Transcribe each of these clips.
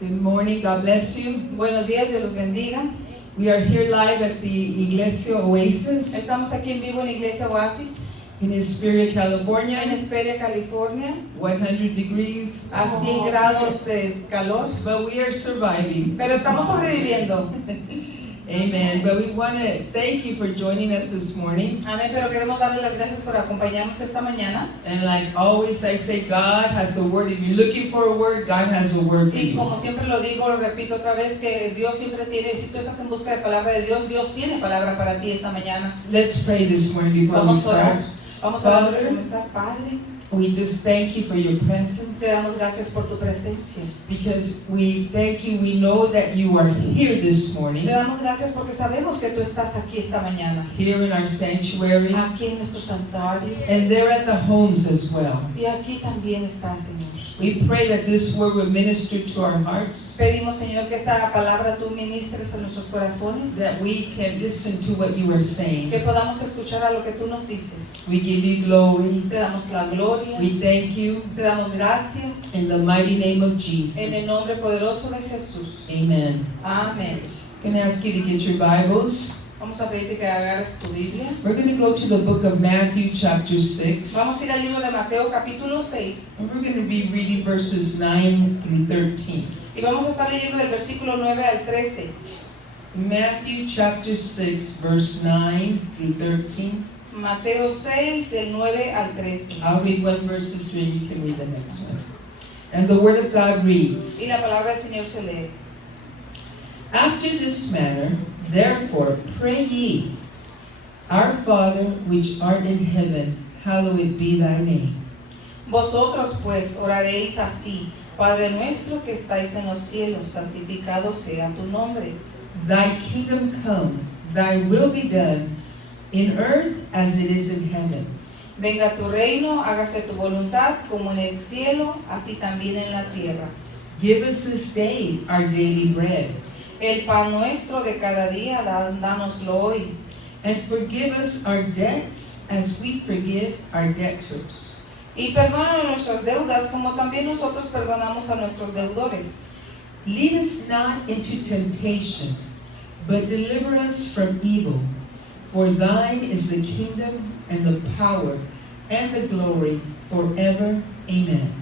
Good morning, God bless you. Buenos días, Dios los bendiga. We are here live at the Iglesia Oasis Estamos aquí en vivo en la Iglesia Oasis, in Hesperia, en California. Hesperia, California, 100 degrees, a 100 grados de calor, but we are surviving. pero estamos sobreviviendo. Amen. But we want to thank you for joining us this morning. Amén, pero queremos darle las gracias por acompañarnos esta mañana. And like always, I say God has a word. If you're looking for a word, God has a word for Y you. como siempre lo digo, lo repito otra vez, que Dios siempre tiene, si tú estás en busca de palabra de Dios, Dios tiene palabra para ti esta mañana. Let's pray this morning before we Vamos a orar. start. Vamos a orar Father, para comenzar. Padre, we just thank you for your presence. te damos gracias por tu presencia. Because we thank you, we know that you are here this Te morning, damos gracias porque sabemos que tú estás aquí esta mañana, here in our sanctuary, aquí en nuestro santuario, and there at the homes as well. y aquí también estás, Señor. We pray that this word will minister to our hearts, Pedimos, Señor, que esta palabra tú ministres a nuestros corazones, that we can listen to what you are saying. que podamos escuchar a lo que tú nos dices. We give you glory. Te damos la gloria, We thank you te damos gracias, in the mighty name of en el Jesus. nombre poderoso de Jesús. Amen. Amén. I'm going to ask you to get your Bibles. Vamos a pedirte que agarres tu Biblia. We're going to go to the book of Matthew chapter 6. Vamos a ir al libro de Mateo capítulo 6 And we're going to be reading verses 9 through 13. y vamos a estar leyendo del versículo 9 al 13. Matthew chapter 6, verse 9 through 13. Mateo 6, del 9 al 13. I'll read one verse this way, you can read the next one. And the word of God reads, Y la palabra del Señor se lee. After this manner, therefore, pray ye, Our Father which art in heaven, hallowed be thy name. Vosotros pues oraréis así: Padre nuestro que estáis en los cielos, santificado sea tu nombre. Thy kingdom come, thy will be done, in earth as it is in heaven. Venga tu reino, hágase tu voluntad, como en el cielo, así también en la tierra. Give us this day our daily bread, El pan nuestro de cada día, dánoslo hoy. and forgive us our debts as we forgive our debtors. Y perdona nuestras deudas, como también nosotros perdonamos a nuestros deudores. Lead us not into temptation, but deliver us from evil. For thine is the kingdom and the power and the glory forever. Amen.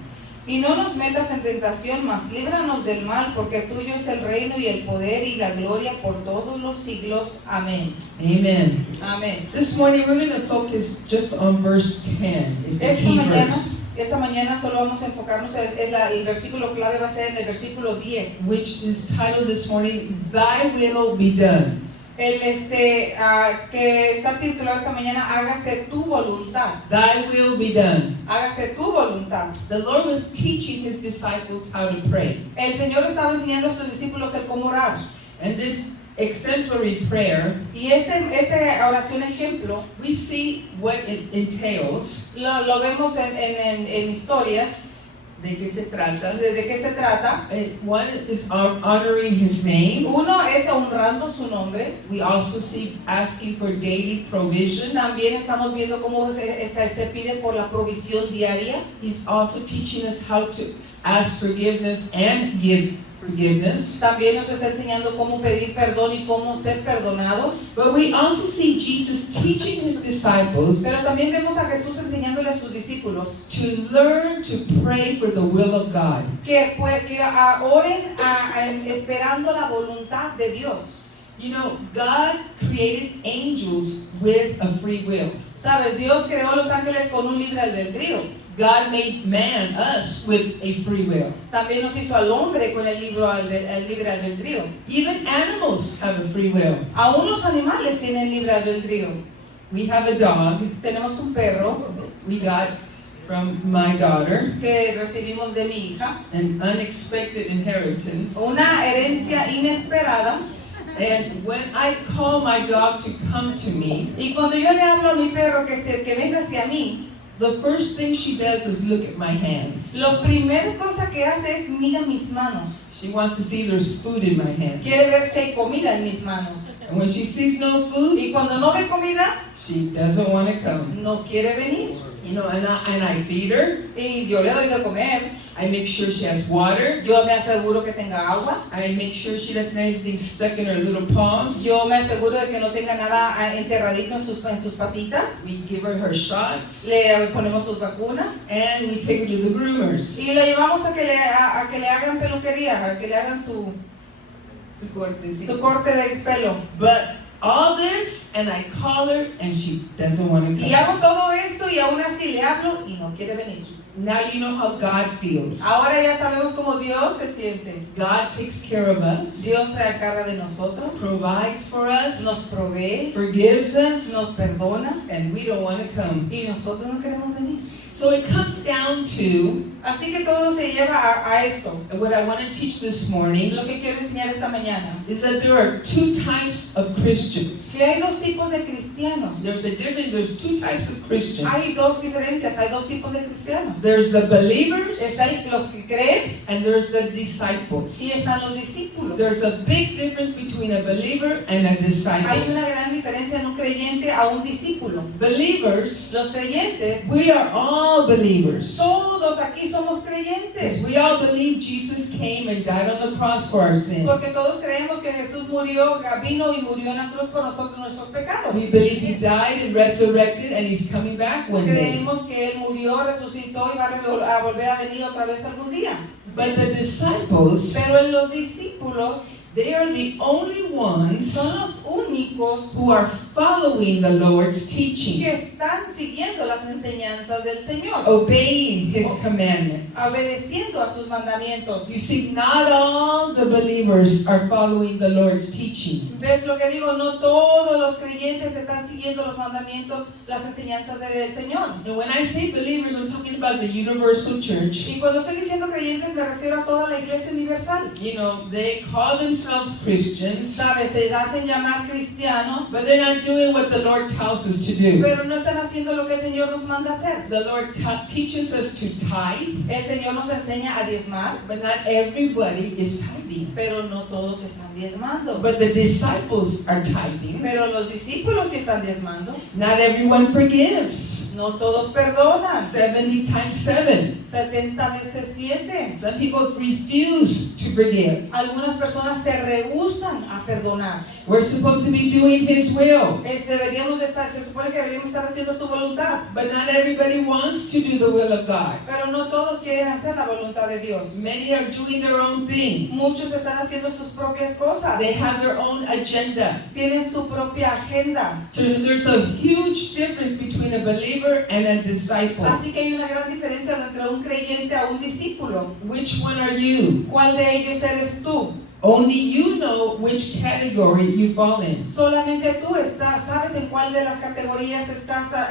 Y no nos metas en tentación, mas líbranos del mal, porque tuyo es el reino y el poder y la gloria por todos los siglos. Amén. Amen. Amén. This morning we're going to focus just on verse 10. It's the key verse, Esta mañana solo vamos a enfocarnos, el versículo clave va a ser en el versículo 10. which is titled this morning, Thy will be done. Que está titulado esta mañana, hágase tu voluntad. Thy will be done. Hágase tu voluntad. The Lord was teaching his disciples how to pray. El Señor estaba enseñando a sus discípulos el cómo orar. And this exemplary prayer, Y esa oración ejemplo, we see what it entails. lo vemos en historias. ¿De qué se trata? ¿De qué se trata? One is honoring his name. Uno es honrando su nombre. We also see asking for daily provision. También estamos viendo cómo se pide por la provisión diaria. He's also teaching us how to ask forgiveness and give forgiveness. También nos está enseñando cómo pedir perdón y cómo ser perdonados. But we also see Jesus teaching his disciples Pero también vemos a Jesús enseñándole a sus discípulos to learn to pray for the will of God. que oren esperando la voluntad de Dios. You know, God created angels with a free will. Sabes, Dios creó a los ángeles con un libre albedrío. God made man, us, with a free will. También nos hizo al hombre con el libre albedrío. Even animals have a free will. Aún los animales tienen libre albedrío. We have a dog Tenemos un perro we got from my daughter, que recibimos de mi hija, an unexpected inheritance. una herencia inesperada. And when I call my dog to come to me, Y cuando yo le hablo a mi perro que venga hacia mí, the first thing she does is look at my hands. lo primera cosa que hace es mira mis manos. She wants to see there's food in my hands. Quiere ver si hay comida en mis manos. And when she sees no food, Y cuando no ve comida, she doesn't want to come. no quiere venir. You know, and I feed her. Y yo le doy de comer. I make sure she has water. Yo me aseguro que tenga agua. I make sure she doesn't have anything stuck in her little paws. Yo me aseguro de que no tenga nada enterradito en sus patitas. We give her shots. Le ponemos sus vacunas. And we take her to the groomers. Y la llevamos a que le hagan peluquería, a que le hagan su corte de pelo. But all this, and I call her, and she doesn't want to come. Y hago todo esto y aún así le hablo y no quiere venir. Now you know how God feels. Ahora ya sabemos cómo Dios se siente. God takes care of us. Dios se encarga de nosotros, Provides for us. nos provee, Forgives us. nos perdona And we don't want to come. y nosotros no queremos venir. So it comes down to, Así que todo se lleva a esto. and what I want to teach this morning Lo que quiero enseñar esta mañana. is that there are two types of Christians. Si hay dos tipos de cristianos, There's two types of Christians. hay dos diferencias, hay dos tipos de cristianos. There's the believers Están los que creen and there's the disciples. y están los discípulos. There's a big difference between a believer and a Hay disciple. una gran diferencia en un creyente a un discípulo. Believers, Los creyentes, we are all believers. todos aquí somos creyentes. We all believe Jesus came and died on the cross for our sins. Porque todos creemos que Jesús vino y murió en la cruz por nosotros nuestros pecados. We believe He died and resurrected and He's coming back one day. Creemos que Él murió, resucitó y va a volver a venir otra vez algún día. But the disciples, Pero en los discípulos they are the only ones son los únicos who are following the Lord's teaching, que están siguiendo las enseñanzas del Señor, obeying His commandments. obedeciendo a sus mandamientos. You see, not all the believers are following the Lord's teaching. ¿Ves lo que digo? No todos los creyentes están siguiendo los mandamientos, las enseñanzas del Señor. And when I say believers, I'm talking about the universal church. Y cuando estoy diciendo creyentes me refiero a toda la iglesia universal. You know, they call themselves Christians, ¿Sabes? Se hacen llamar cristianos, but they're not doing what the Lord tells us to do. pero no están haciendo lo que el Señor nos manda hacer. The Lord teaches us to tithe, El Señor nos enseña a diezmar, but not everybody is tithing. pero no todos están diezmando. But the disciples are tithing. Pero los discípulos sí están diezmando. Not everyone forgives. No todos perdonan. 70 times 7. 70 veces 7. Some people refuse to forgive. Algunas personas se rehúsan a perdonar. We're supposed to be doing His will, Se supone que deberíamos estar haciendo su voluntad, but not everybody wants to do the will of God. pero no todos quieren hacer la voluntad de Dios. Many are doing their own thing. Muchos están haciendo sus propias cosas. They have their own agenda. Tienen su propia agenda. So there's a huge difference between a believer and a disciple. Así que hay una gran diferencia entre un creyente a un discípulo. Which one are you? ¿Cuál de ellos eres tú? Only you know which category you fall in. Solamente tú sabes en cuál de las categorías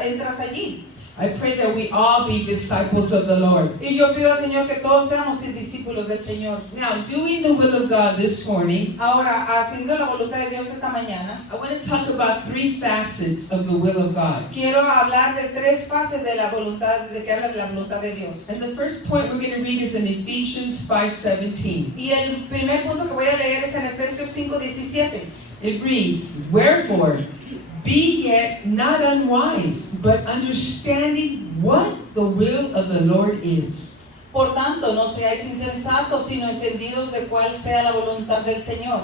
entras allí. I pray that we all be disciples of the Lord. Y yo pido al Señor que todos seamos discípulos del Señor. Now, doing the will of God this morning, Ahora, haciendo la voluntad de Dios esta mañana, I want to talk about 3 facets of the will of God. quiero hablar de 3 fases de la voluntad, de que habla de la voluntad de Dios. And the first point we're going to read is in Ephesians 5:17. Y el primer punto que voy a leer es en Efesios 5:17. It reads, "Wherefore, be yet not unwise, but understanding what the will of the Lord is." Por tanto, no seáis insensatos, sino entendidos de cuál sea la voluntad del Señor.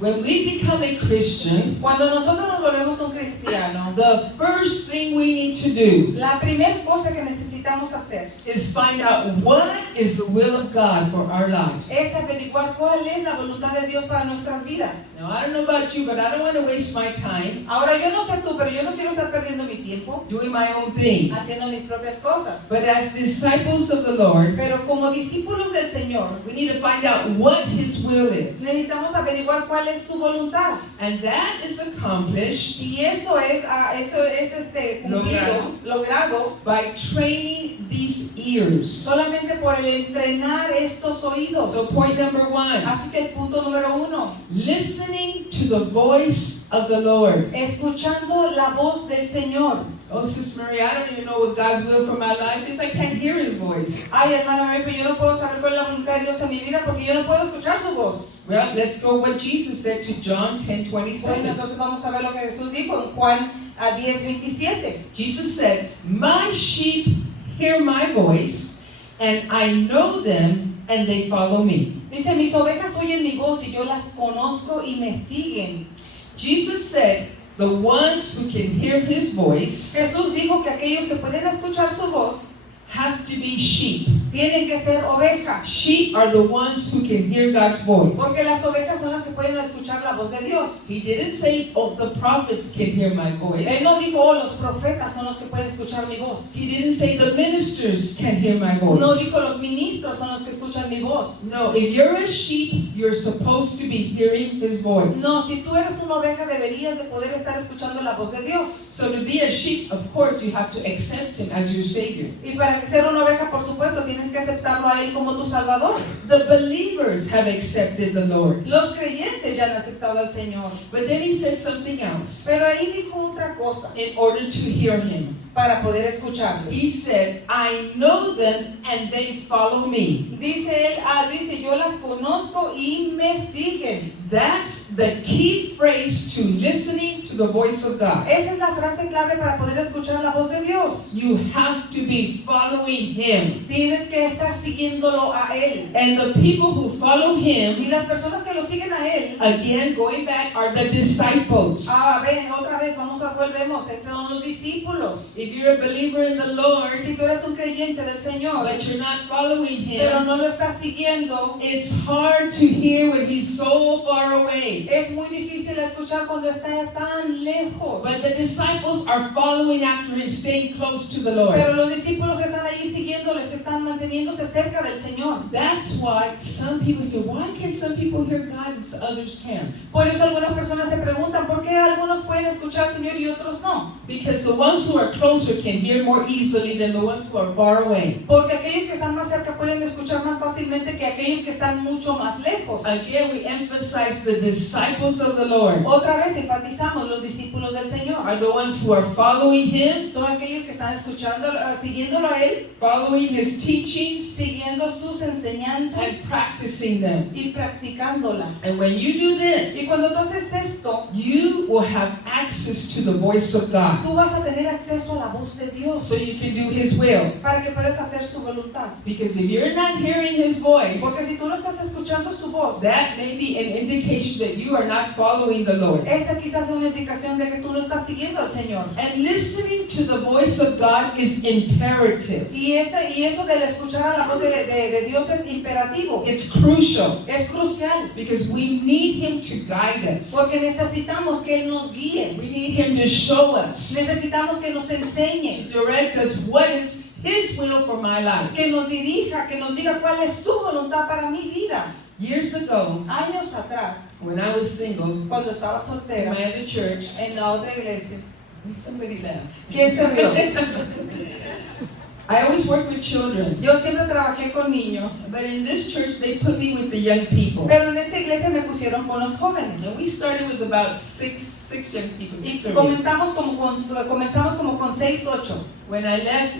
When we become a Christian, Cuando nosotros nos volvemos un cristiano, the first thing we need to do la primera cosa que necesitamos hacer is find out what is the will of God for our lives. es averiguar cuál es la voluntad de Dios para nuestras vidas. Now, I don't know about you, but I don't want to waste my time Ahora, yo no sé tú, pero yo no quiero estar perdiendo mi tiempo doing my own thing. haciendo mis propias cosas. But as disciples of the Lord, Pero como discípulos del Señor, we need to find out what His will is. necesitamos averiguar cuál es su voluntad. And that is accomplished Y eso es cumplido, logrado, by training these ears. solamente por el entrenar estos oídos. So point number 1, Así que el punto número 1, listening to the voice of the Lord. escuchando la voz del Señor. Oh, Sister Maria, I don't even know what God's will for my life is. I can't hear His voice. Ay, hermana Mary, pero yo no puedo saber cuál es la voluntad de Dios en mi vida porque yo no puedo escuchar su voz. Well, let's go what Jesus said to John Bueno, 10:27. entonces vamos a ver lo que Jesús dijo en Juan 10:27. Jesus said, "My sheep hear my voice, and I know them, and they follow me. Dice, mis ovejas oyen mi voz y yo las conozco y me siguen. Jesus said, the ones who can hear his voice Jesús dijo que aquellos que pueden escuchar su voz have to be sheep. tienen que ser ovejas. Sheep are the ones who can hear God's voice. Porque las ovejas son las que pueden escuchar la voz de Dios. He didn't say, oh, the prophets can hear my Él voice. no dijo, oh, los profetas son los que pueden escuchar mi voz. He didn't say the ministers can hear my No voice. dijo, los ministros son los que escuchan mi voz. No, if you're a sheep, you're supposed to be hearing his voice. No, si tú eres una oveja deberías de poder estar escuchando la voz de Dios. So to be a sheep, of course, you have to accept him as your savior. Y para ser una oveja, por supuesto, tienes que aceptarlo a Él como tu Salvador. The believers have accepted the Lord. Los creyentes ya han aceptado al Señor. But then he said something else Pero ahí dijo otra cosa in order to hear him. para poder escucharlo. He said, I know them and they follow me. Dice él, dice, yo las conozco y me siguen. That's the key phrase to listening to the voice of God. Esa es la frase clave para poder escuchar la voz de Dios. You have to be following him. Tienes que estar siguiéndolo a Él. And the people who follow Y him, las personas que lo siguen a Él, again, going back, are the disciples. ven, otra vez, volvemos, esos son los discípulos. If you're a believer in the Lord, Si tú eres un creyente del Señor, but you're not following pero him, no lo estás siguiendo, it's hard to hear when he's so far away. es muy difícil escuchar cuando está tan lejos. But the disciples are following after him, staying close to the Lord. Pero los discípulos están allí siguiéndoles, están manteniéndose cerca del Señor. That's why some people say, why can some people hear God and others can't? Por eso algunas personas se preguntan, ¿por qué algunos pueden escuchar al Señor y otros no? Because the ones who are closer can hear more easily than the ones who are far away. Porque aquellos que están más cerca pueden escuchar más fácilmente que aquellos que están mucho más lejos. Again, we emphasize the disciples of the Lord Otra vez enfatizamos, los discípulos del Señor are the ones who are following him, son aquellos que están escuchando, siguiéndolo a Él, following his teachings, siguiendo sus enseñanzas and practicing them. y practicándolas. And when you do Y this, cuando tú haces esto, you will have access to the voice of God, tú vas a tener acceso a la voz de Dios so you can do his will. para que puedas hacer su voluntad. Because if you're not hearing his voice, Porque si tú no estás escuchando su voz, that may be an indication that you are not following the Lord. esa quizás es una indicación de que tú no estás siguiendo al Señor. And listening to the voice of God is imperative. Y eso de escuchar a la voz de Dios es imperativo, It's crucial es crucial, because we need him to guide us. porque necesitamos que Él nos guíe, We need him to show us, necesitamos que nos enseñe, to direct us what is his will for my life. que nos dirija, que nos diga cuál es su voluntad para mi vida. Years ago, Años atrás, when I was single cuando estaba in soltera my other church, en la otra iglesia, somebody laughed. ¿quién se rió? I always worked with children, Yo siempre trabajé con niños, but in this church they put me with the young people. pero en esta iglesia me pusieron con los jóvenes. And we started with about six young people. Y 6 or 8. comenzamos como con 6, 8. When I left,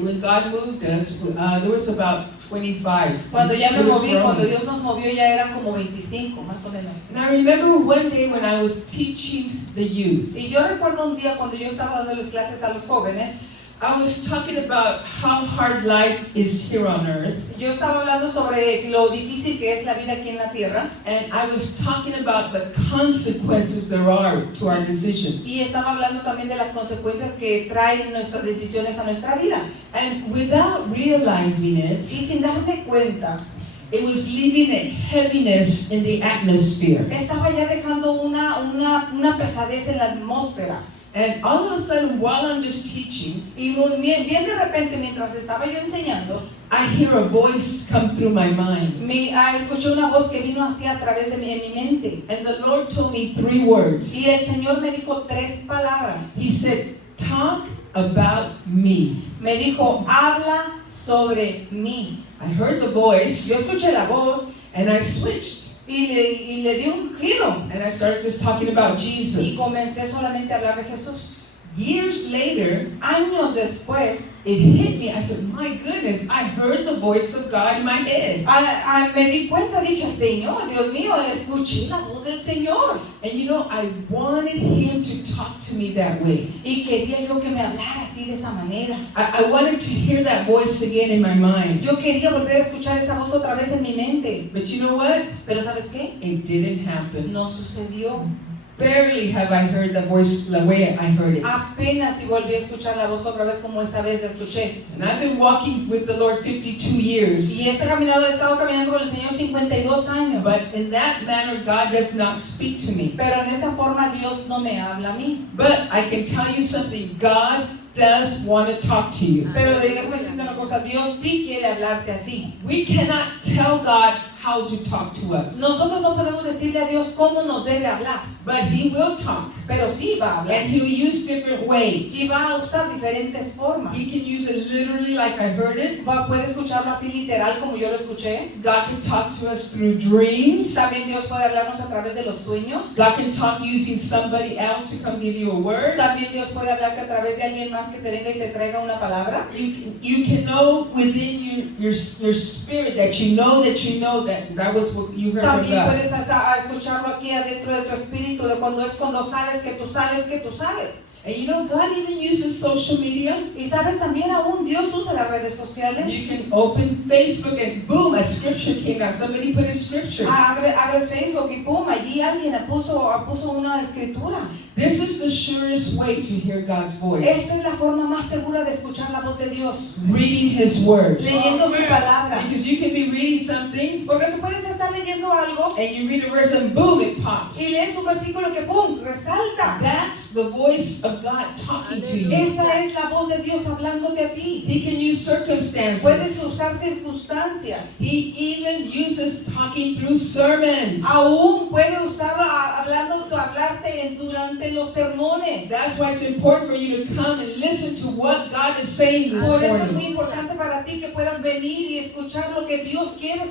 when God moved us, there was about 25. Cuando ya me It was moví, growing. cuando Dios nos movió ya eran como 25, más o menos. And I remember one day when I was teaching the youth, Y yo recuerdo un día cuando yo estaba dándoles clases a los jóvenes, I was talking about how hard life is here on earth, yo estaba hablando sobre lo difícil que es la vida aquí en la tierra, and I was talking about the consequences there are to our decisions. y estaba hablando también de las consecuencias que traen nuestras decisiones a nuestra vida. And without realizing it, Y sin darme cuenta, it was leaving a heaviness in the atmosphere. estaba ya dejando una pesadez en la atmósfera. And all of a sudden, while I'm just teaching, Y bien de repente, mientras estaba yo enseñando, I hear a voice come through my mind. escuché una voz que vino así a través de mi mente. And the Lord told me 3 words. Y el Señor me dijo 3 palabras. He said, talk about me. Me dijo, habla sobre mí. I heard the voice, Yo escuché la voz and I switched. y le di un giro. And I started just talking about Y Jesus. comencé solamente a hablar de Jesús. Years later, Años después, it hit me. I said, my goodness, I heard the voice of God in my head. me di cuenta, dije, Señor, Dios mío, escuché la voz del Señor. And you know, I wanted him to talk to me that way. Y quería yo que me hablara así de esa manera. I wanted to hear that voice again in my mind. Yo quería volver a escuchar esa voz otra vez en mi mente. But you know what? Pero ¿sabes qué? It didn't happen. No sucedió. Barely have I heard the voice the way I heard it. Apenas si volví a escuchar la voz otra vez como esa vez la escuché. And I've been walking with the Lord 52 years. Y he estado caminando con el Señor 52 años. But in that manner, God does not speak to me. Pero en esa forma Dios no me habla a mí. But I can tell you something. God does want to talk to you. Pero déjame decirte una cosa, Dios sí quiere hablarte a ti. We cannot tell God how to talk to us. Nosotros no podemos decirle a Dios cómo nos debe hablar, But He will talk. pero sí va a hablar. And He'll use different Y ways. va a usar diferentes formas. He can use it literally like I heard it. Puede escucharlo así literal como yo lo escuché. God can talk to us through dreams. También Dios puede hablarnos a través de los sueños. God can talk using somebody else to come give you a word. También Dios puede hablarte a través de alguien más que te venga y te traiga una palabra. You can know within your spirit that you know that was what you heard from También God. puedes escucharlo aquí adentro de tu espíritu, de cuando sabes que tú sabes que tú sabes. And you know, God even uses social media. Y sabes, también aún Dios usa las redes sociales. You can open Facebook and boom, a scripture came out. Somebody put a scripture. Abres Facebook y pum, allí alguien puso una escritura. This is the surest way to hear God's voice. Esta es la forma más segura de escuchar la voz de Dios. Reading His Word. Leyendo su palabra. Because you can be reading something Porque tú puedes estar leyendo algo and you read a verse and boom, it pops. y lees un versículo que pum, resalta. That's the voice of God talking to you. Esa es la voz de Dios hablándote a ti. He can use Puedes circumstances. usar circunstancias. He even uses talking through sermons. Aún puede usarlo hablarte durante los sermones. That's why it's important for you to come and listen to what God is saying this Por eso es muy morning. importante para ti que puedas venir y escuchar lo que Dios quiere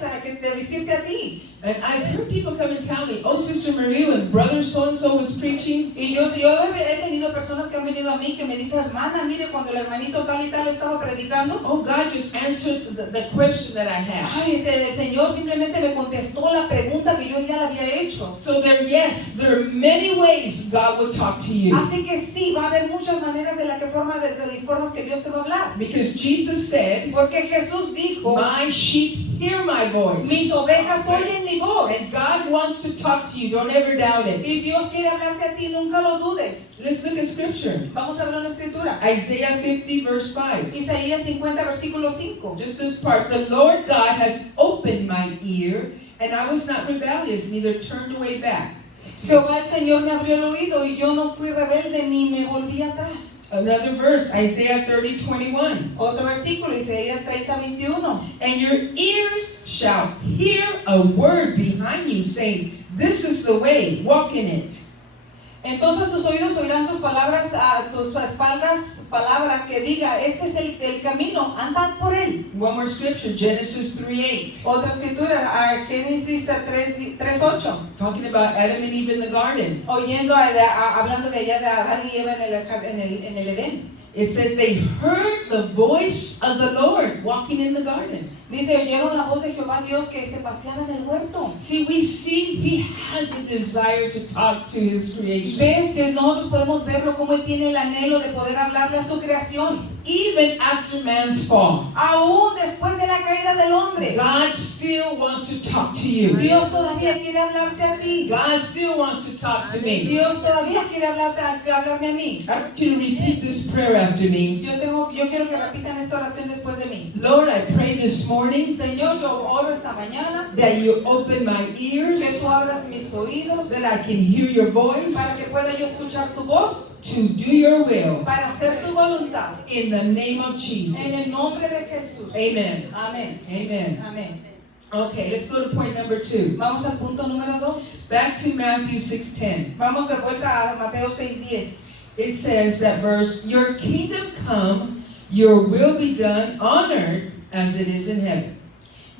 decirte a ti. And I've heard people come and tell me, oh, Sister Marie, when Brother so-and-so was preaching, Y yo he tenido personas que han venido a mí que me dicen, hermana, mire, cuando el hermanito tal y tal estaba predicando, oh, God just answered the question that I had. ay, el Señor simplemente me contestó la pregunta que yo ya le había hecho. So there are many ways God will talk to you. Así que sí, va a haber muchas maneras de formas que Dios te va a hablar. Because Jesus said, Porque Jesús dijo, my sheep hear my voice. mis ovejas oyen mi voz. And God wants to talk to you. Don't ever doubt it. Y Dios quiere hablarte a ti, nunca lo dudes. Let's look at scripture. Vamos a ver una escritura. Isaiah 50 verse 5. Isaías 50, versículo 5. Just this part. The Lord God has opened my ear, and I was not rebellious, neither turned away back. Jehová el Señor me abrió el oído y yo no fui rebelde ni me volví atrás. Another verse, Isaiah 30:21. Otro versículo, Isaías 30, 21. And your ears shall hear a word behind you saying, this is the way, walk in it. Entonces tus oídos oirán tus palabras, a tus espaldas, palabra que diga, este es el camino, andad por él. One more scripture, Genesis 3:8. Otra escritura, Génesis 3:8. Talking about Adam and Eve in the garden. Hablando de allá de Adán y Eva en el Edén. It says they heard the voice of the Lord walking in the garden. Dice, oyeron la voz de Jehová Dios que se paseaba en el huerto. See, we see He has a desire to talk to His creation. Ves, nosotros podemos verlo como Él tiene el anhelo de poder hablarle a su creación. Even after man's fall, Aún después de la caída del hombre, God still wants to talk to you. Dios todavía quiere hablarte a ti. God still wants to talk to me. Dios todavía quiere hablarme a mí. I want you to repeat this prayer after me. Yo quiero que repitan esta oración después de mí. Lord, I pray this morning Señor, yo oro esta mañana that you open my que ears, tú abras mis oídos that I can hear your para voice, que pueda yo escuchar tu voz, to do your will. para hacer tu voluntad. In the name of Jesus. En el nombre de Jesús. Amen. Amén. Amen. Amén. Okay, let's go to point number 2. Vamos al punto número 2. Back to Matthew 6:10. Vamos de vuelta a Mateo 6:10. It says that verse, your kingdom come, your will be done on earth as it is in heaven.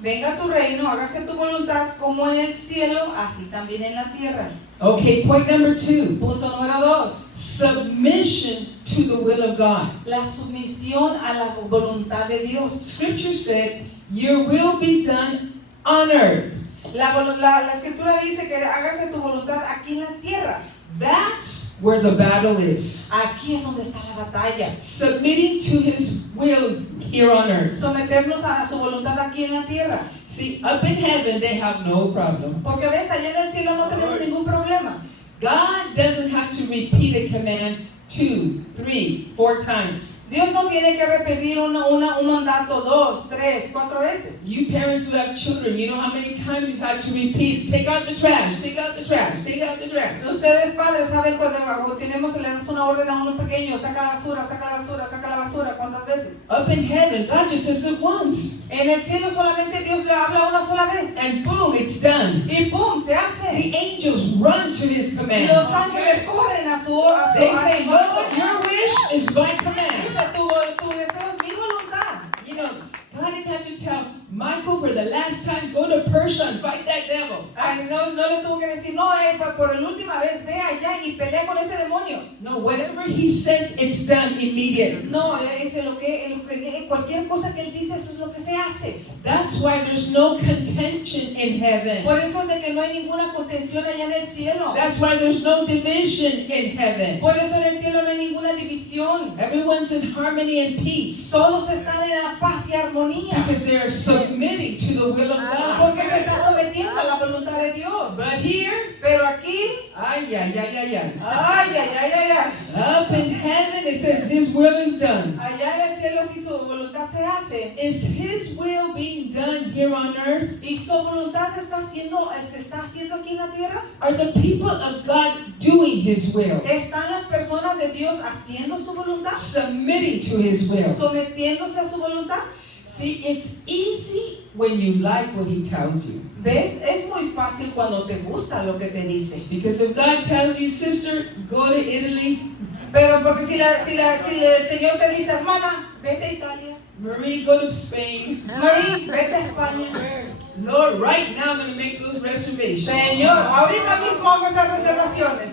Venga tu reino, hágase tu voluntad como en el cielo, así también en la tierra. Okay, point number 2. Punto número 2. Submission to the will of God. La sumisión a la voluntad de Dios. Scripture said, your will be done on earth. La escritura dice que hágase tu voluntad aquí en la tierra. That's where the battle is. Aquí es donde está la batalla. Submitting to his will here on earth. Someternos a su voluntad aquí en la tierra. See, up in heaven they have no problem. Porque ves, allá en el cielo no tenemos ningún problema. God doesn't have to repeat a command 2, 3, 4 times. Dios no tiene que repetir un mandato 2, 3, 4 veces. You parents who have children, you know how many times you've had to repeat, take out the trash, take out the trash, take out the trash. Ustedes padres saben cuando le das una orden a uno pequeño, saca la basura, saca la basura, saca la basura, ¿cuántas veces? Up in heaven, God just says it once. En el cielo solamente Dios le habla una sola vez. And boom, it's done. Y pum, se hace. The angels run to his command. Los ángeles corren a su They say, Lord, orden. your wish is my command. Dice, tu deseo es mi voluntad. You know, God didn't have to tell Michael for the last time, go to Persia and fight that devil. Ay, no le tuvo que decir, no, por la última vez, ve allá y pelea con ese demonio. No, whatever he says, it's done immediately. No, dice cualquier cosa que él dice, eso es lo que se hace. That's why there's no contention in heaven. Por eso es de que no hay ninguna contención allá en el cielo. That's why there's no division in heaven. Por eso en el cielo no hay ninguna división. Everyone's in harmony and peace. Todos están en la paz y armonía. Because they are submitting to the will of God. Porque se está sometiendo a la voluntad de Dios. But here, Pero aquí, ay, ay, ay, ay, ay. ay, ay, ay, ay, ay. Up in heaven, it says His will is done. Allá en el cielo si su voluntad se hace. Is His will being done here on earth? Y su voluntad se está haciendo aquí en la tierra. Are the people of God doing His will? ¿Están las personas de Dios haciendo su voluntad? Submitting to His will. ¿Sometiéndose a su voluntad? See, it's easy when you like what He tells you. ¿Ves? Es muy fácil cuando te gusta lo que te dice. Because if God tells you, sister, go to Italy, Pero porque si el Señor te dice, hermana, vete a Italia. Marie, go to Spain. Marie, vete a España. Lord, right now I'm going to make those reservations. Señor, ahorita mismo hago esas reservaciones.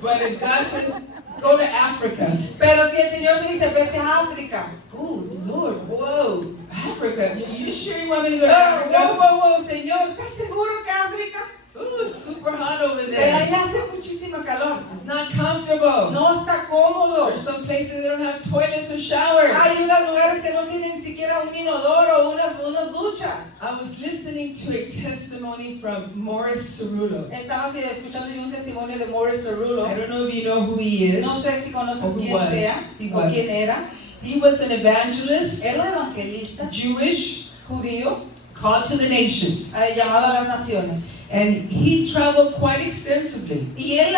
But if God says, go to Africa. Pero si el Señor te dice, vete a África. Oh, Lord, whoa, Africa. You sure you want me to go to Wow, Africa? wow, wow, Señor, ¿estás seguro que África? Ooh, it's super hot over Pero there. allá hace muchísimo calor. It's not comfortable. No está cómodo. There's some places that don't have toilets or showers. Hay unos lugares que no tienen ni siquiera un inodoro o unas duchas. I was listening to a testimony from Morris Cerullo. Estaba escuchando un testimonio de Morris Cerullo. I don't know if you know who he is. No sé si conoces Or who quién was. sea He o was. quién era. He was an evangelist, Era un evangelista Jewish, judío called to the nations. llamado a las naciones. And he traveled quite extensively. Y él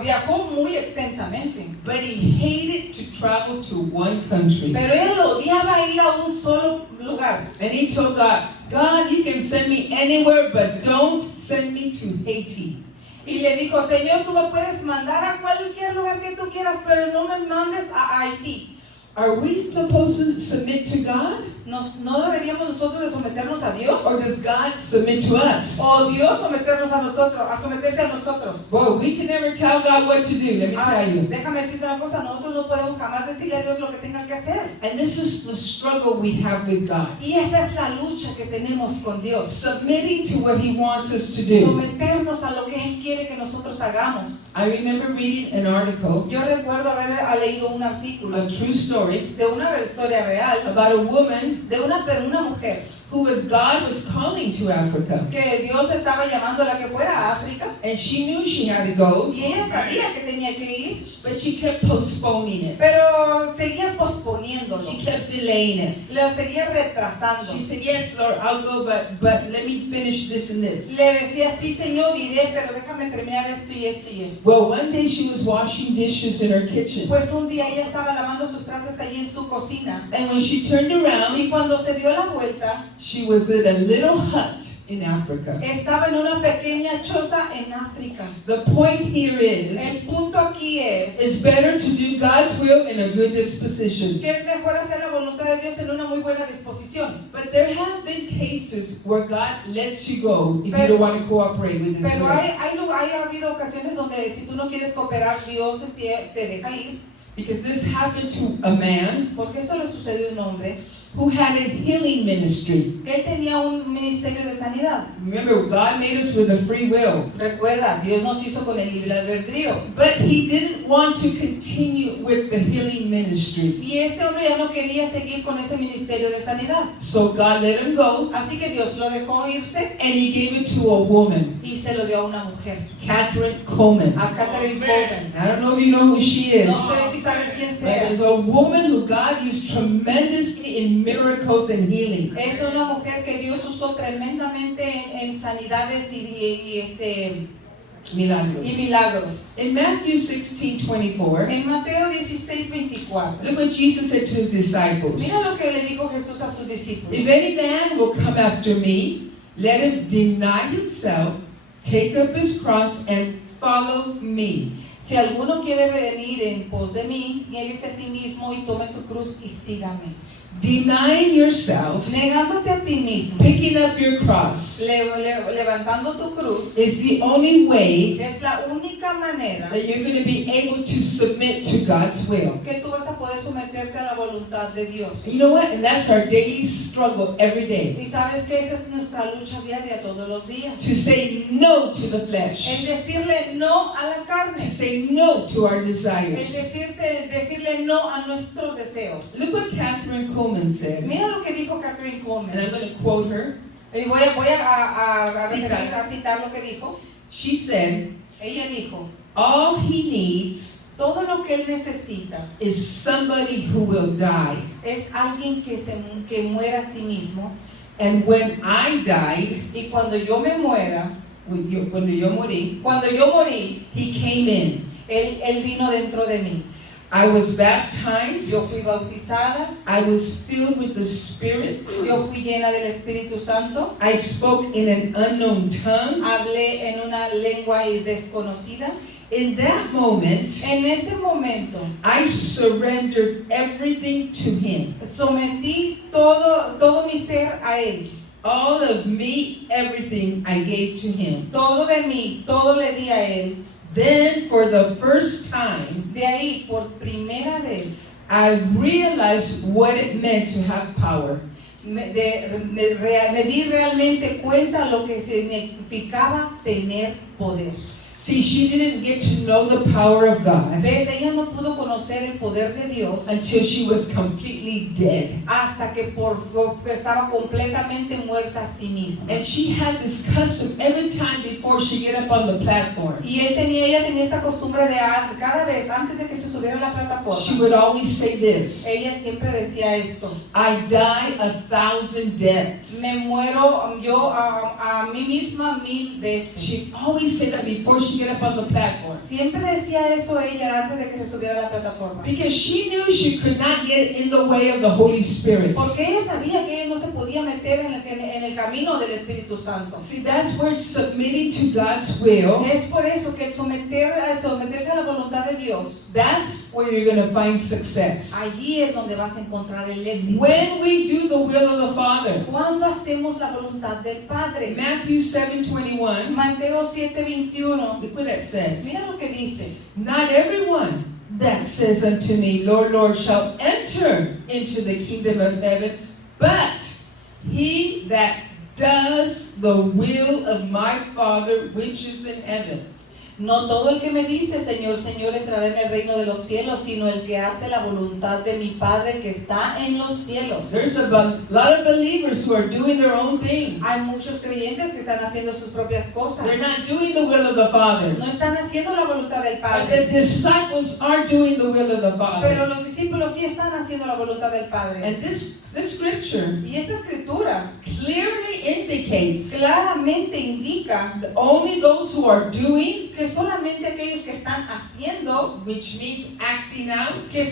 viajó muy extensamente. But he hated to travel to one country. Pero él odiaba ir a un solo lugar. And he told God, God, you can send me anywhere, but don't send me to Haiti. Y le dijo, Señor, tú me puedes mandar a cualquier lugar que tú quieras, pero no me mandes a Haití. Are we supposed to submit to God? ¿No deberíamos nosotros de someternos a Dios? Or does God submit to us? ¿O Dios someterse a nosotros? Well, we can never tell God what to do, let me tell you. Déjame decirte una cosa, nosotros no podemos jamás decirle a Dios lo que tenga que hacer. And this is the struggle we have with God. Y esa es la lucha que tenemos con Dios. Submitting to what He wants us to do. Someternos a lo que Él quiere que nosotros hagamos. I remember reading an article, Yo recuerdo haber leído un artículo a true story, de una historia real about a woman de una mujer God was calling to Africa. que Dios estaba llamando a la que fuera a África And she knew she had to go, y ella sabía que tenía que ir, but she kept postponing it. pero seguía posponiéndolo, She kept delaying it. lo seguía retrasando. She said, yes, Lord, I'll go, but let me finish this and this. Le decía, sí, Señor, iré, pero déjame terminar esto y esto y esto. Well, one day she was washing dishes in her kitchen. Pues un día ella estaba lavando sus trastes ahí en su cocina And when she turned around, y cuando se dio la vuelta, she was in a little hut in Africa. estaba en una pequeña choza en África. The point here El is, punto aquí es it's better to do God's will in a good disposition. que es mejor hacer la voluntad de Dios en una muy buena disposición. But there have been cases where God lets you go if you don't want to cooperate with His Pero will. hay habido ocasiones donde si tú no quieres cooperar, Dios te deja ir. Because this happened to a man Porque esto le sucedió a un hombre who had a healing ministry. que él tenía un ministerio de sanidad. Remember, God made us with a free will. Recuerda, Dios nos hizo con el libre albedrío. But he didn't want to continue with the healing ministry. Y este hombre ya no quería seguir con ese ministerio de sanidad. So God let him go, Así que Dios lo dejó irse and he gave it to a woman, y se lo dio a una mujer, Catherine Coleman. a Catherine Coleman. I don't know if you know who she is, No sé si sabes quién but sea. it's a woman who God used tremendously in miracles and healings. Es una mujer que Dios usó tremendamente en sanidades y Milagros. milagros. In Matthew 16:24, En Mateo 16:24, look what Jesus said to his disciples. mira lo que le dijo Jesús a sus discípulos. If any man will come after me, let him deny himself, take up his cross, and follow me. Si alguno quiere venir en pos de mí, niéguese a sí mismo y tome su cruz y sígame. Denying yourself, Negándote a ti mismo, picking up your cross, levantando tu cruz, is the only way es la única manera that you're going to be able to submit to God's will. que tú vas a poder someterte a la voluntad de Dios. You know what? And that's our daily struggle every day. Y sabes que esa es nuestra lucha diaria todos los días. To say no to the Es flesh. decirle no a la To carne. say no to our Es desires. decirle no a nuestros deseos. Look what Catherine Coleman said. Mira lo que dijo Catherine And Coleman. I'm going to quote her. Y voy a Citar. citar lo que dijo. She said, Ella dijo, all he needs todo lo que él necesita is somebody who will die. es alguien que muera a sí mismo. And when I died, Y cuando yo me muera, cuando yo morí, cuando yo morí, he came in. él vino dentro de mí. I was Yo baptized. fui bautizada, I was filled with the Spirit. yo fui llena del Espíritu Santo, I spoke in an unknown tongue. hablé en una lengua desconocida. In that moment, En ese momento I surrendered everything to him. sometí todo mi ser a él. All of me, everything I gave to him. Todo de mí, todo le di a él. Then, for the first time, De ahí, por primera vez, I realized what it meant to have power. me di realmente cuenta lo que significaba tener poder. See, she didn't get to know the power of God ¿Ves? Ella no pudo conocer el poder de Dios until she was completely dead. hasta que estaba completamente muerta a sí misma. And she had this custom every time before she get up on the platform. Y ella tenía esta costumbre de cada vez antes de que se subiera a la She plataforma, would always say this, ella siempre decía esto: I die 1,000 deaths. me muero yo a mí misma 1000 veces. She always said that before she get up on the platform. Siempre decía eso ella antes de que se subiera a la plataforma. Because she knew she could not get in the way of the Holy Spirit. Porque ella sabía que ella no se podía meter en el camino del Espíritu Santo. See, that's where submitting to God's will, Es por eso que someterse a la voluntad de Dios, that's where you're going to find success. allí es donde vas a encontrar el éxito. When we do the will of the Father. Cuando hacemos la voluntad del Padre. Matthew 7:21, Mateo 7:21. look what that says. Mira lo que dice. Not everyone that says unto me, Lord, Lord, shall enter into the kingdom of heaven, but he that does the will of my Father which is in heaven. No todo el que me dice, Señor, Señor, entrará en el reino de los cielos, sino el que hace la voluntad de mi Padre que está en los cielos. There's a lot of believers who are doing their own thing. Hay muchos creyentes que están haciendo sus propias cosas. They're not doing the will of the Father. No están haciendo la voluntad del But Padre. the disciples are doing the will of the Pero Father. los discípulos sí están haciendo la voluntad del Padre. And this scripture Y esa escritura clearly indicates claramente indica that only those who are doing, que solamente aquellos que están haciendo, which means acting out, que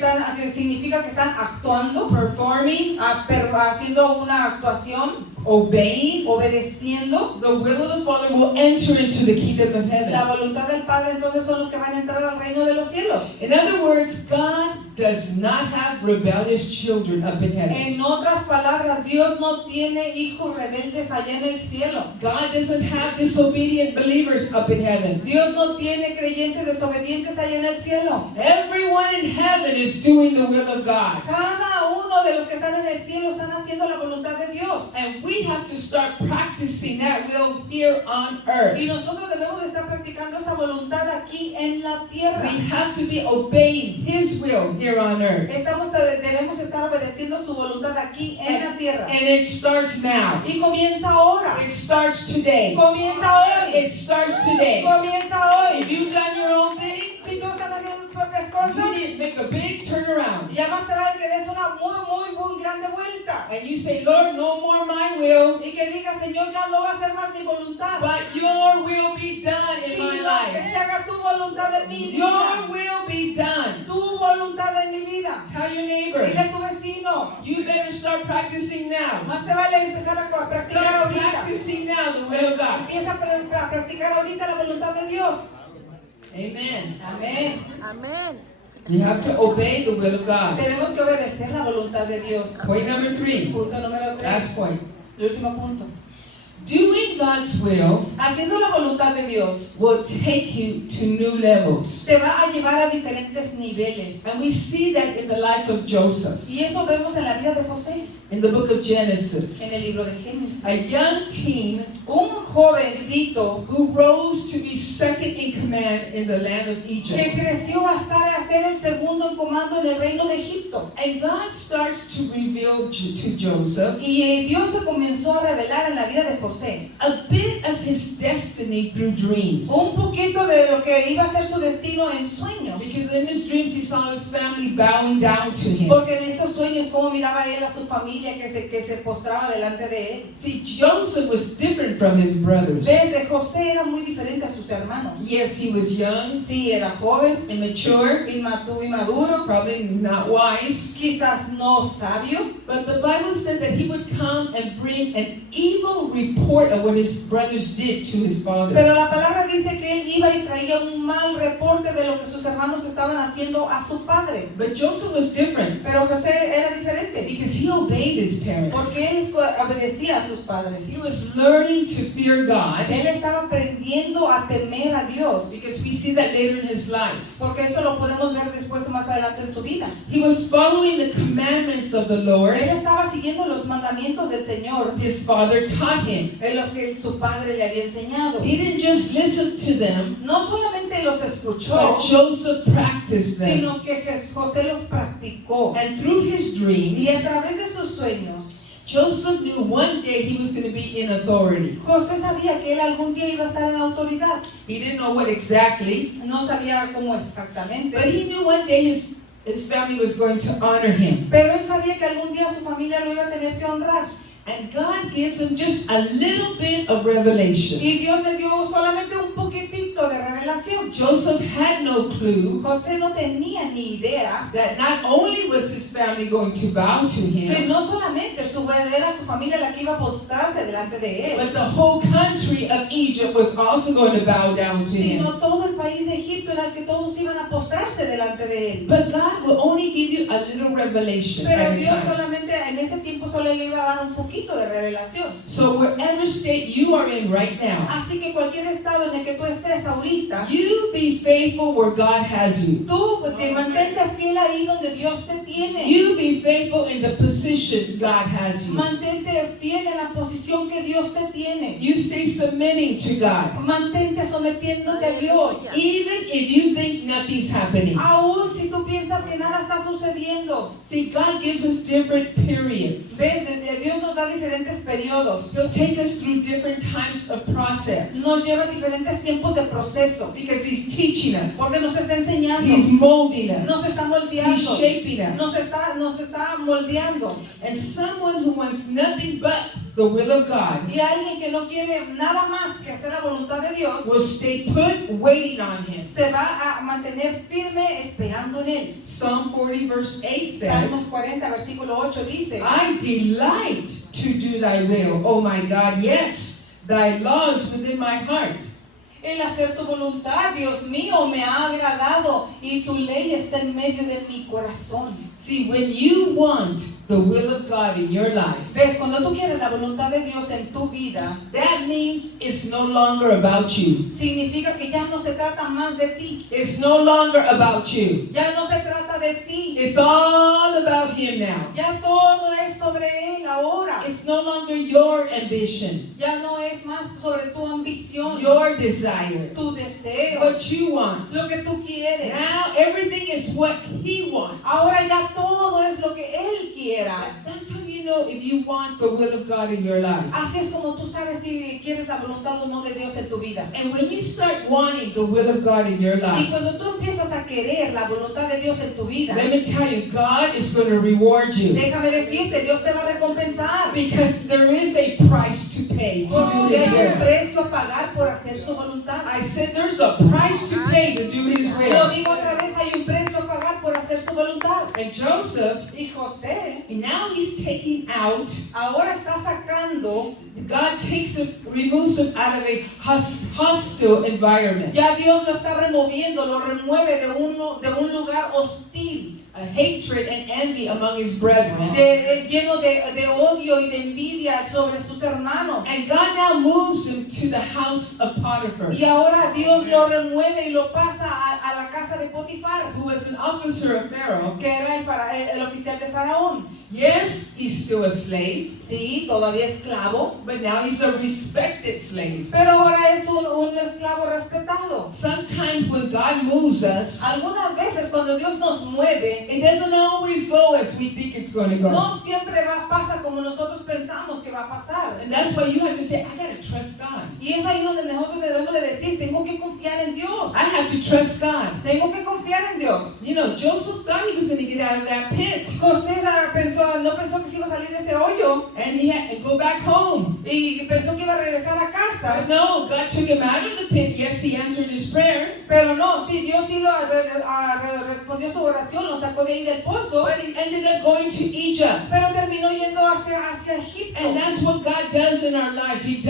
significa que están actuando, performing, haciendo una actuación, obeying obedeciendo the will of the Father, will enter into the kingdom of la heaven. voluntad del Padre, entonces son los que van a entrar al reino de los cielos. In other words, God does not have rebellious children up in heaven. En otras palabras, Dios no tiene hijos rebeldes allá en el cielo. God doesn't have disobedient believers up in heaven. Dios no tiene creyentes desobedientes allá en el cielo. Everyone in heaven is doing the will of God. Cada uno de los que están en el cielo están haciendo la voluntad de Dios. And we have to start practicing that will here on earth. Y nosotros debemos de estar practicando esa voluntad aquí en la tierra. We have to be obeying His will here on earth. Debemos estar obedeciendo su voluntad aquí en la tierra. And it starts now. Y comienza ahora. It starts today. Comienza hoy. It starts today. Comienza hoy. If you've done your own thing, Si tú estás haciendo tus propias you cosas, need to make a big turnaround. ya más te vale que des una muy grande vuelta. And you say, Lord, no more my will, Y que diga, Señor, ya no va a ser más mi voluntad, but your will be done in my sino que se life. haga tu voluntad en mi Your vida. will be done. Tu voluntad en mi vida. Tell your neighbor, Dile a tu vecino. you better start practicing now. Más te vale empezar a practicar Start ahorita. practicing now the will of God. Empieza a practicar ahorita la voluntad de Dios. Amen. Amén. Amen. You have to obey the will of God. Tenemos que obedecer la voluntad de Dios. Point number 3. Punto número 3. Last point. El último punto. Doing God's will Haciendo la voluntad de Dios will take you to new levels. te va a llevar a diferentes niveles. And we see that in the life of Joseph, Y eso vemos en la vida de José, in the book of en el Genesis. libro de Génesis. A young teen Un jovencito who rose to be second in command in the land of que Egypt. creció hasta a ser el segundo en comando en el reino de Egipto. And God starts to reveal to Joseph Y Dios se comenzó a revelar en la vida de José a bit of his destiny through dreams. un poquito de lo que iba a ser su destino en sueños. Because in his dreams he saw his family bowing down to him. Porque en estos sueños, como miraba él a su familia que se postraba delante de él. See, Joseph was different from his brothers. Desde José era muy diferente a sus hermanos. Yes, he was young, Sí, era joven, immature, inmaduro, probably not wise. quizás no sabio. But the Bible said that he would come and bring an evil report of what his brothers did to his father. Pero la palabra dice que él iba y traía un mal reporte de lo que sus hermanos estaban haciendo a su padre. But Joseph was different Pero José era diferente, because he obeyed his parents. porque él obedecía a sus padres. He was learning to fear God Él estaba aprendiendo a temer a Dios, because we see that later in his life. porque eso lo podemos ver después más adelante en su vida. He was following the commandments of the Lord. Él estaba siguiendo los mandamientos del Señor, His father taught him. en los que su padre le había enseñado. He didn't just listen to them, No solamente los escuchó, but Joseph practiced them. sino que José los practicó. And through his dreams, Y a través de sus sueños, Joseph knew one day he was going to be in authority. José sabía que él algún día iba a estar en autoridad. He didn't know what exactly, No sabía cómo but exactamente, he knew one day his family was going to honor him. pero él sabía que algún día su familia lo iba a tener que honrar. And God gives him just a little bit of revelation. Y Dios le dio solamente un poquitito de revelación. Joseph had no clue José no tenía ni idea that not only was his family going to bow to que him, no solamente era su familia la que iba a postrarse delante de él, but the whole country of Egypt was also going to bow down to him. sino todo el país de Egipto era el que todos iban a postrarse delante de él. But God will only give you a little revelation Pero at a Dios time. solamente en ese tiempo solo le iba a dar un poquito de revelación. So wherever state you are in right now, Así que cualquier estado en el que tú estés ahorita, you be faithful where God has you. tú te mantente fiel ahí donde Dios te tiene. You be faithful in the position God has you. Mantente fiel en la posición que Dios te tiene. You stay submitting to God. Mantente sometiéndote a Dios. Even if you think nothing's happening. Aún si tú piensas que nada está sucediendo. See, God gives us different periods. ¿Ves? Dios nos da diferentes periodos. He'll take us through different types of process. Nos lleva a diferentes tiempos de proceso. Because He's teaching us. Porque nos está enseñando. He's molding us. Nos está He's moldeando. shaping us. Nos está moldeando. And someone who wants nothing but the will of God Y alguien que no quiere nada más que hacer la voluntad de Dios, will stay put waiting on Him. se va a mantener firme esperando en Él. Psalm 40 verse 8 Salmos says, 40, versículo 8 dice, I delight to do thy will. Oh my God, yes, thy law is within my heart. El hacer tu voluntad, Dios mío, me ha agradado y tu ley está en medio de mi corazón. See, when you want the will of God in your life, ¿Ves? Cuando tú quieres la voluntad de Dios en tu vida, that means it's no longer about you. significa que ya no se trata más de ti. It's no longer about you. Ya no se trata de ti. It's all about Him now. Ya todo es sobre Él ahora. It's no longer your ambition, Ya no es más sobre tu ambición, your desire, tu deseo, what you want. lo que tú quieres. Now everything is what He wants. Ahora ya todo es lo que Él quiera. That's how you know if you want the will of God in your life. Así es como tú sabes si quieres la voluntad o no de Dios en tu vida. And when you start wanting the will of God in your Y life, cuando tú empiezas a querer la voluntad de Dios en tu vida, let me tell you, God is going to reward you. déjame decirte, Dios te va a recompensar. Because there is a price to pay to do Porque His hay un will. precio a pagar por hacer su voluntad. I said there's a price to pay to do His Lo will. digo otra vez, hay un precio a pagar por hacer su voluntad. And Joseph, Y José now he's taking out, ahora está sacando, God removes him out of a hostile environment. ya Dios lo está removiendo, lo remueve de un lugar hostil, A hatred and envy among his brethren. lleno de odio y de envidia sobre sus hermanos. And God now moves him to the house of Potiphar, Y ahora Dios lo remueve y lo pasa a la casa de Potifar, who was an officer of Pharaoh. que era el oficial de Faraón. Yes, he's still a slave, Sí, todavía esclavo, but now he's a respected slave. pero ahora es un esclavo respetado. Sometimes when God moves us, Algunas veces cuando Dios nos mueve, it doesn't always go as we think it's going to go. no siempre pasa como nosotros pensamos que va a pasar. And that's why you have to say, I got to trust God. Y es ahí donde nosotros debemos de decir, tengo que confiar en Dios. I have to trust God. Tengo que confiar en Dios. You know, Joseph thought he was going to get out of that pit. José no pensó que se iba a salir de ese hoyo And he had to go back home. y pensó que iba a regresar a But casa. no, God took him out of the pit. Yes, he answered his prayer. Pero no, sí, Dios sí respondió su oración, lo sacó de ahí del pozo, But he ended up going to Egypt. pero terminó yendo hacia Egipto. And that's what God does in our lives. He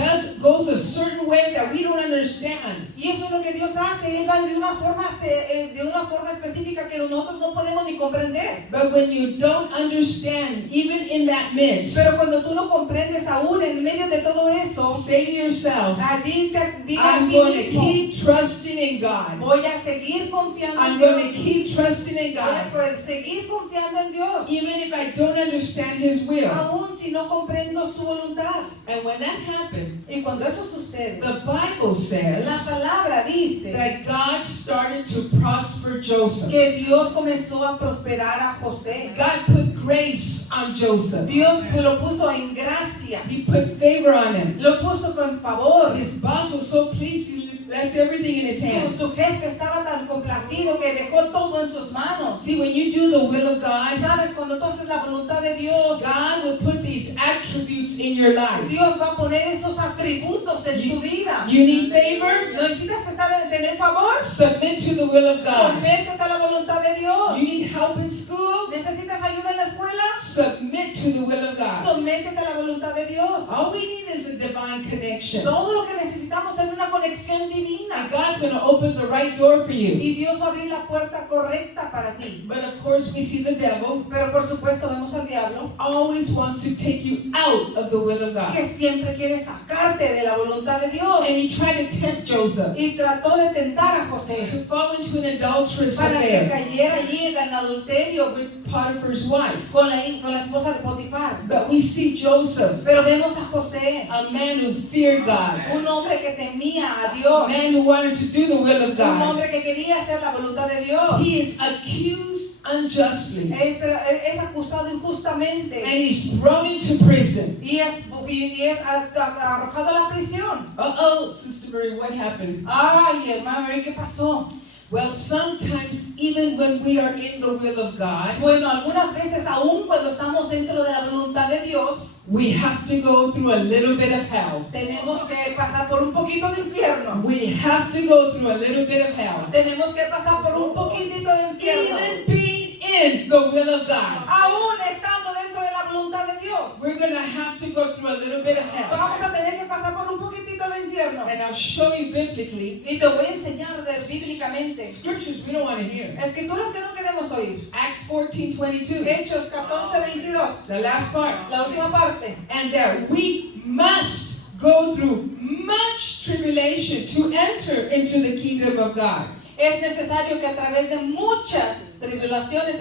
goes a certain way that we don't understand. Y eso es lo que Dios hace, Él va de una forma específica que nosotros no podemos ni comprender. But when you don't understand, even in that midst, Pero cuando tú no comprendes aún en medio de todo eso, say to yourself, di a I'm ti going to mismo, keep trusting in God. voy a seguir confiando en I'm Dios, going to keep trusting in voy God. a seguir confiando en Dios, Even if I don't understand His will. aún si no comprendo su voluntad. And when that happened, Y cuando eso sucede, the Bible la says palabra dice that God started to prosper Joseph. que Dios comenzó a prosperar a José. God put grace on Joseph. Dios lo puso en gracia, He put favor on him. lo puso con favor. His boss was so pleased he left everything in his hands. Su jefe estaba tan complacido que dejó todo en sus manos. See, when you do the will of God, Sabes, cuando tú haces la voluntad de Dios, God will put these attributes in your life. Dios va a poner esos atributos en tu vida. You need favor? Necesitas tener favor. Submit to the will of God. Sométete a la voluntad de Dios. You need help in school? Necesitas ayuda en la escuela. Submit to the will of God. Sométete a la voluntad de Dios. All we need is a divine connection. Todo lo que necesitamos es una conexión divina. And God's going to open the right door for you. Y Dios va a abrir la puerta correcta para ti. But of course, we see the devil Pero por supuesto vemos al diablo always wants to take you out of the will of God. que siempre quiere sacarte de la voluntad de Dios. And he tried to tempt Joseph Y trató de tentar a José to fall into an adulterous para que affair cayera allí en adulterio with Potiphar's wife. con la esposa de Potifar. But we see Joseph, Pero vemos a José, a man who feared God, un hombre que temía a a Dios, man who wanted to do the will of un God. hombre que quería hacer la voluntad de Dios. He is accused unjustly, Es acusado injustamente and he's thrown into prison. y es arrojado a la prisión. Uh-oh, Sister Mary, what happened? Ay, hermano, ¿qué pasó? Well, sometimes even when we are in the will of God, Bueno, algunas veces aún cuando estamos dentro de la voluntad de Dios, we have to go through a little bit of hell. tenemos que pasar por un poquito de infierno. We have to go through a little bit of hell. Tenemos que pasar por un poquitito de infierno. Even being in the will of God, Aún estando dentro de la voluntad de Dios. we're going to have to go through a little bit of hell. Vamos a tener que pasar por un poquitito de infierno. And I'll show you biblically Y te voy a enseñar bíblicamente scriptures we don't want to hear. escrituras que no queremos oír. Acts 14:22. Hechos 14:22. The last part. La última parte. And that we must go through much tribulation to enter into the kingdom of God. Es necesario que a través de muchas tribulaciones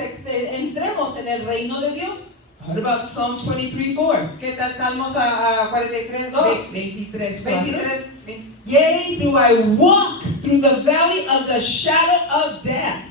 entremos en el reino de Dios. What about Psalm 23:4? ¿Qué tal Salmos a 43:2? 23:4. 23. Yea, do I walk through the valley of the shadow of death.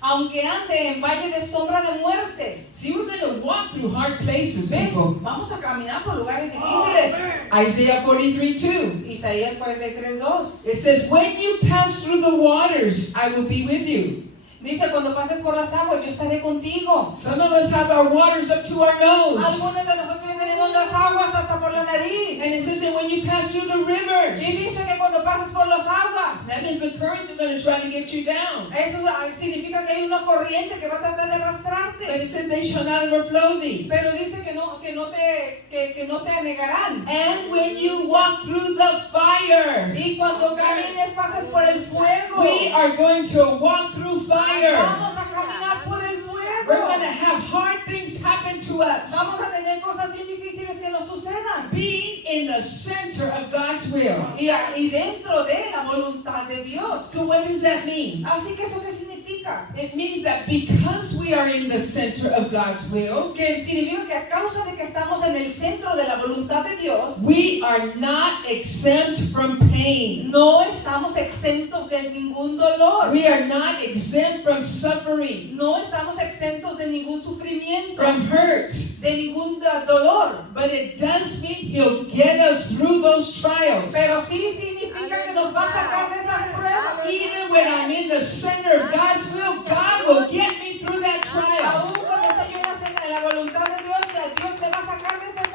Aunque ande en valle de sombra de muerte. See, we're going to walk through hard places, ¿Ves? people. Vamos a caminar por lugares difíciles. Isaiah 43:2. Isaías 43:2. It says, when you pass through the waters, I will be with you. Dice, cuando pases por las aguas, yo estaré contigo. Some of us have our waters up to our nose. Algunos de nosotros ya tenemos las aguas hasta por la nariz. And it says that when you pass through the rivers, Y dice que cuando pases por las aguas, that means the currents are going to try to get you down. eso significa que hay una corriente que va a tratar de But arrastrarte. it says they shall not overflow thee. Pero dice que no te anegarán. And when you walk through the fire, Y cuando camines, pases por el fuego. we are going to walk through fire. Vamos a caminar por el We're going to fuego. have hard things happen to us. Vamos a tener cosas bien difíciles que nos sucedan. Be in the center of God's will. Y dentro de la voluntad de Dios. So what does that mean? Así que eso qué significa? It means that because we are in the center of God's will, Que significa que a causa de que estamos en el centro de la voluntad de Dios, we are not exempt from pain. no estamos exentos de ningún dolor. We are not exempt from suffering, No estamos exentos de ningún sufrimiento, from hurt. de ningún dolor. But it does mean He'll get us through those trials. Pero sí significa que nos va a sacar de esas pruebas. Even when I'm in the center of God's will, God will get me through that trial. Aún cuando estoy en la voluntad de Dios, Dios te va a sacar de esas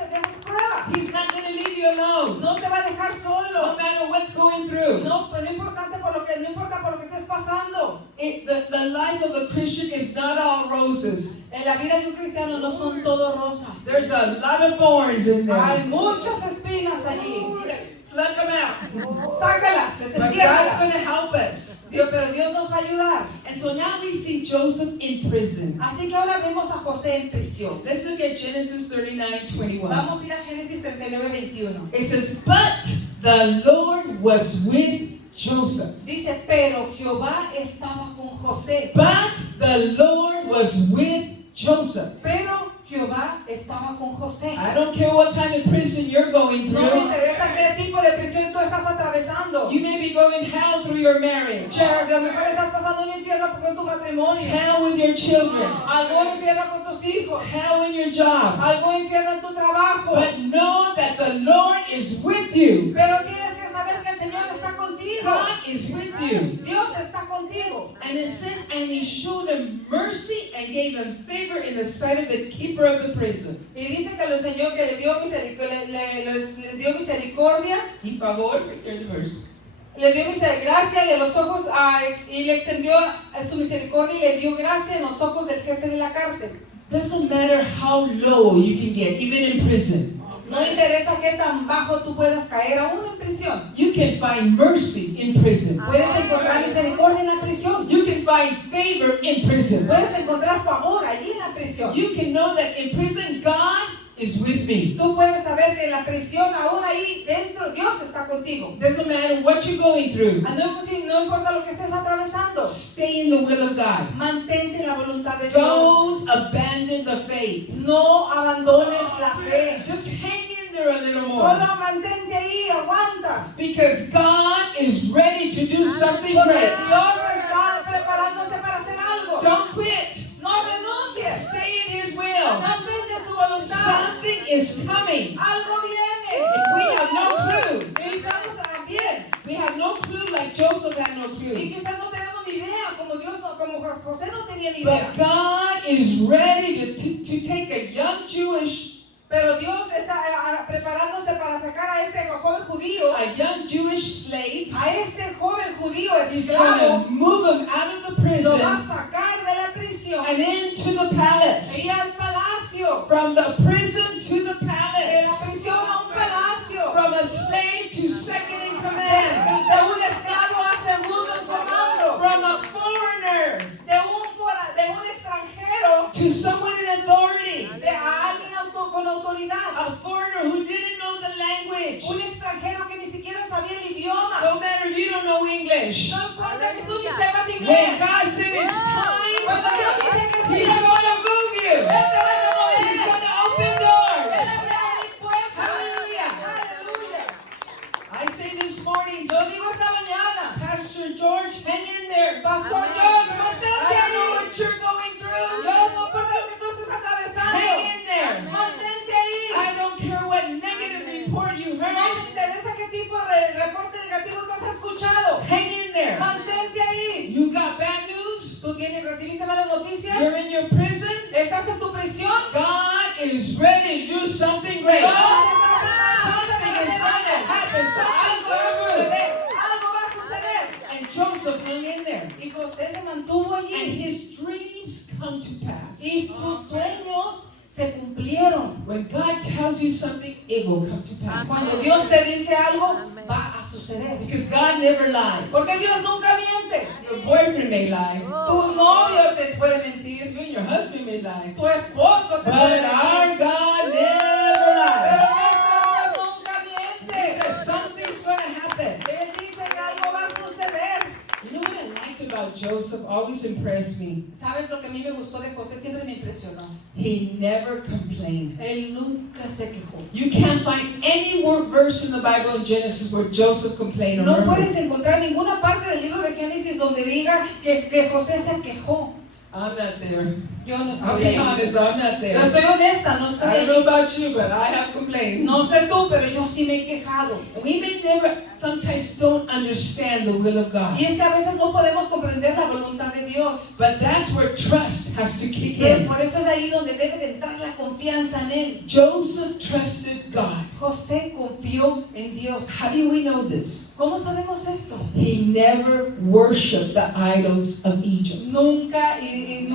pruebas. He's not going to leave you alone, No te va a dejar no solo. matter what's going through. No importa por lo que estés pasando. The life of a Christian is not all roses. En la vida de un cristiano no son todo rosas. There's a lot of thorns in Hay there. muchas espinas allí. Pluck them out. Sácalas, But God's going desentiérralas. to help us. Pero Dios nos va a ayudar. And so now we see Joseph in prison. Así que ahora vemos a José en prisión. Let's look at Genesis 39:21. Vamos a ir a Génesis 39:21. It says, but the Lord was with Joseph. Dice, pero Jehová estaba con José. But the Lord was with Joseph. Pero Jehová estaba con José. I don't care what kind of prison you're going No me through. interesa qué tipo de prisión tú estás atravesando. You may be going hell through your marriage, Que a lo mejor estás pasando un infierno con tu matrimonio. hell with your children, Algún infierno con tus hijos. hell in your job. Algún infierno en tu trabajo. But know that the Lord is with you. Pero tienes que saber que el Señor está contigo. God is with you. Dios está contigo. And it says, and he showed him mercy and gave him favor in the sight of the keeper of the prison. Y dice que el Señor que le dio misericordia, Y favor, right there in the verse. le dio gracia y en los ojos y le extendió su misericordia y le dio gracia en los ojos del jefe de la cárcel. Doesn't matter how low you can get, even in prison. No interesa qué tan bajo tú puedas caer, aún en prisión. You can find mercy in prison. Puedes encontrar misericordia en la prisión. You can find favor in prison. Puedes encontrar favor allí en la prisión. You can know that in prison, God is with me. Tú puedes saber que en la prisión, aún ahí dentro, Dios está contigo. Doesn't matter what you're going through. No importa lo que estés atravesando. Stay in the will of God. Mantente en la voluntad de Dios. Don't abandon the faith. No abandones la fe. Just hang in there a little more. Solo mantente ahí, aguanta. Because God is ready to do something Porque great. Dios está preparándose para hacer algo. Don't quit. No renuncies. Stay in His will. Mantente su voluntad. Something is coming. Algo viene. We have no clue. Y estamos bien. We have no clue like Joseph had no Y clue. quizás no tenemos ni idea, como José no tenía ni But idea. God is ready to take a young Jewish, Pero Dios está preparándose para sacar a ese joven judío, a young Jewish slave. a este joven judío He's esclavo, going to move him out of the lo va a prison sacar de la prisión and into the y palace. al palacio. From the prison to the palace. autoridad. A foreigner who didn't know the language. Un extranjero que ni siquiera sabía el idioma. No matter you don't know English. No importa que tú ni sepas When inglés. God said it's Cuando time, Dios dice que He's sí, going to move you. Él te va a remover. He's going to open Él doors. abre puertas. Hallelujah. Aleluya. I say this morning, Lo digo esta mañana. Pastor George, hang in there. Pastor George, I mantente don't know ahí. what you're going through. Yo no importa lo que tú estés atravesando. Hang in there. Mantente ahí. I don't care what negative report you No me heard. interesa qué tipo de reporte negativo tú has escuchado. Hang in there. Mantente ahí. You got bad news? ¿Tú recibiste malas noticias? You're in your prison? ¿Estás en tu prisión? God is ready to do something great. Dios está Something is going to happen. Something's Algo va a going to suceder. Algo va a suceder. And Joseph hung in there. Y José se mantuvo And allí. his dreams come to pass. Y sus sueños se cumplieron. When God tells you something, it will come to pass. Cuando Dios te dice algo, va a suceder. Because God never lies. Porque Dios nunca miente. Your boyfriend may lie. Tu novio te puede mentir. You and your husband may lie. Tu esposo te But puede mentir. our God Pero never lies. nuestro Dios nunca He miente. says something's going to happen. Él dice que algo va a suceder. You know what I like about Joseph? Always impressed me. ¿Sabes lo que a mí me gustó de José? Siempre me impresionó. He never complained. Él nunca se quejó. You can't find any word verse in the Bible in Genesis where Joseph complained or No murmured. puedes encontrar ninguna parte del libro de Génesis donde diga que José se quejó. I'm not there. Yo no I'll estoy be ahí. honest, I'm not Yo there. estoy honesta, no estoy I don't know ahí. about you, but I have complained. No sé tú, pero yo sí me he quejado. We may never, sometimes don't understand the will of God. Y es que a veces no podemos comprender la voluntad de Dios. But that's where trust has to kick Pero in. por eso es ahí donde debe de entrar la confianza en Él. Joseph trusted God. José confió en Dios. How do we know this? ¿Cómo sabemos esto? He never worshipped the idols of Egypt. Nunca, él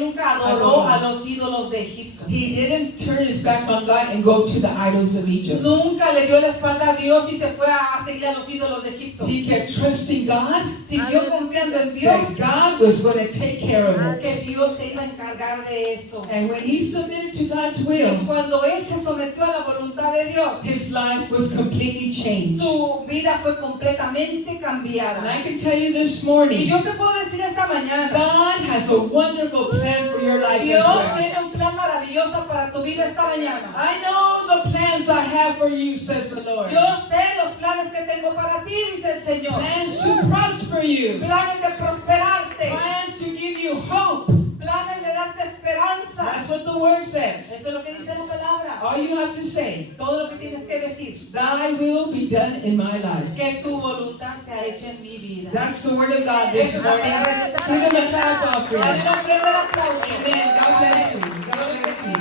nunca adoró a los ídolos de Egipto. He didn't turn his back on God and go to the idols of Egypt. Nunca le dio la espalda a Dios y se fue a seguir a los ídolos de Egipto. He kept trusting God Siguió confiando en Dios, that God was going to take care of que it. Dios se iba a encargar de eso. And when he submitted to God's Y will, cuando él se sometió a la voluntad de Dios, his life was completely changed. su vida fue completamente And cambiada. I can tell you this Y morning, yo te puedo decir esta mañana, God has a wonderful plan for your life Dios as well. tiene un plan maravilloso para tu vida esta mañana. I know the plans I have for you, says the Lord. Yo sé los planes que tengo para ti, dice el Señor. Plans to prosper you. Planes de prosperarte, Plans to give you hope. planes de darte esperanza. That's what the word says. Eso es lo que dice la palabra. All you have to say, Todo lo que tienes que decir, thy will be done in my life. que tu voluntad sea hecha en mi vida. That's the word of God this Esa es la morning. palabra de Dios. Give him a clap offering. Dale una ofrenda de aplauso. Amen. God bless you. God bless you.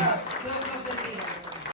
Dios